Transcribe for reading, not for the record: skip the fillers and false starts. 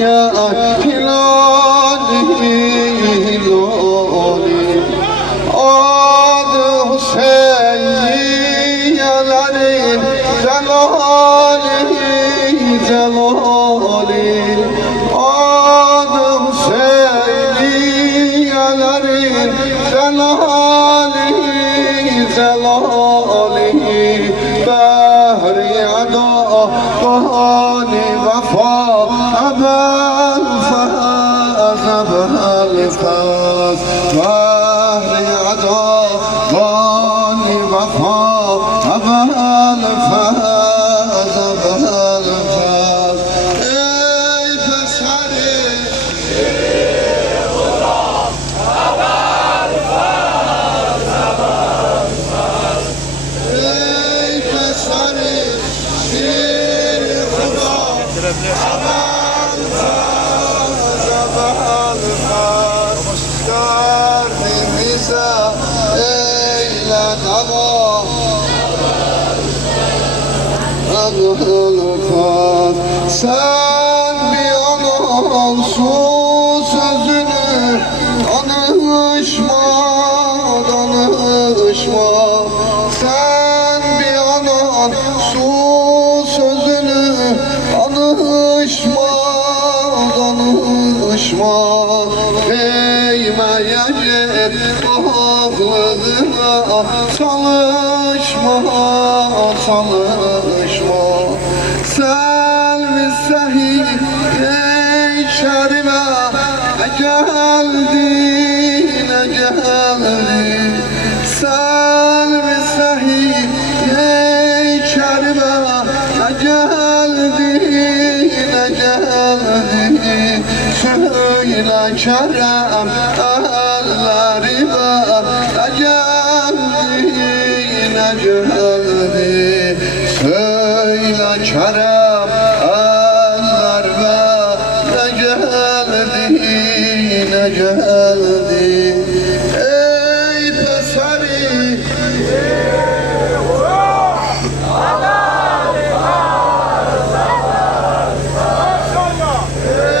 ya hilali hilali adı Hüseyinlerin celali celali adı Hüseyinlerin celali celali bahri ada bahani vefa abel faz abel faz bahri ada bahani vefa abel faz abel faz ey beşeri derdimize eyle dava sen bir an su sözünü danışma danışma sen bir an su sözünü danışma danışma değmeyecek bağlılığına çalışma çalışma selvi sahih ey şerime geldin geldin selvi sahih ey şerime geldin geldin söyle kerem ellerime geldin geldin söyle kerem ellerime geldin geldin ey peseri ey